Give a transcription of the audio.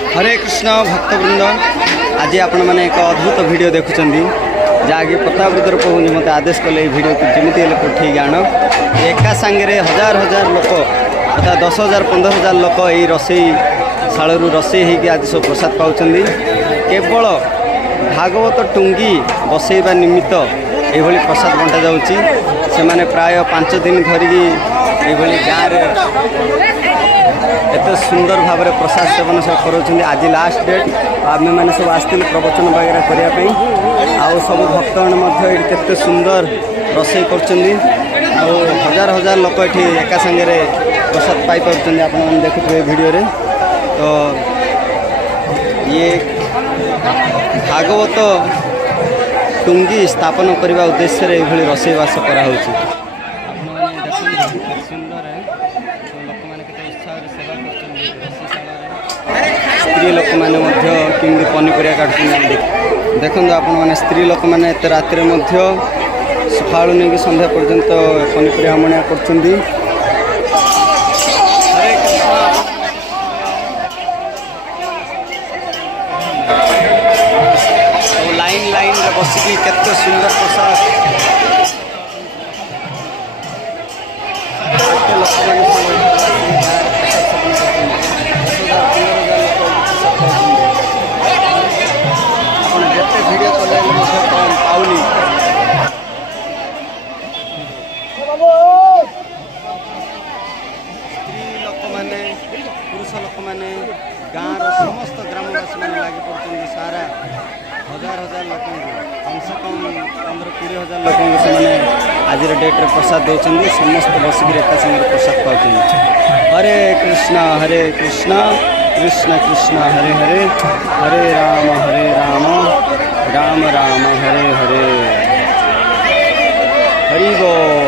हरे कृष्ण भक्तवृंद आज आपण मैंने एक अद्भुत वीडियो देखुं जहाँकि प्रतापरुद्र प्रभु मत आदेश कले वीडियो को जमी उठे आण एका सांगे हजार हजार लोक अर्थात 10,000 15,000 लोक यही रोसई शालू रोसई होगी आज सब प्रसाद पाँच केवल भागवत टुंगी बसैवा निमित्त ये प्रसाद बंटा जाऊँगी से प्राय 5 दिन धरिकी ये गाँव एत सुंदर भाव में प्रसाद सेवन सब कर आज लास्ट डेट आम मैंने सब आसते प्रवचन वगैरह करने आउ सब भक्तगण केते सुंदर रोसई कर हजार हजार लोक ये एका सांगे प्रसाद पाई पार्टी आप देखुए वीडियो रे। तो ये भागवत टुंगी स्थापन करने उद्देश्य ये रोसईवास कराऊँ स्त्री लोक मैंने किंग पनीपरिया काटुच्च देखो आपण मैंने स्त्री लोक मैंने एत रातिर सका नहीं कि संध्या पर्यंत पनीपरिया हमणिया कर लाइन लाइन बसिकी केते सुंदर प्रसाद वीडियो कम पाऊनी स्त्री लोक मैंने पुरुष लोक मैंने गाँव समस्त ग्रामवासी मैंने लगे पड़ते सारा हजार हजार लोक कम से कम 15-20 हजार लोक से आज डेट्रे प्रसाद दौरान समस्त बसिक एका सागर प्रसाद पाँच हरे कृष्ण कृष्ण कृष्ण हरे हरे हरे राम राम राम हरे हरे हरि बोल।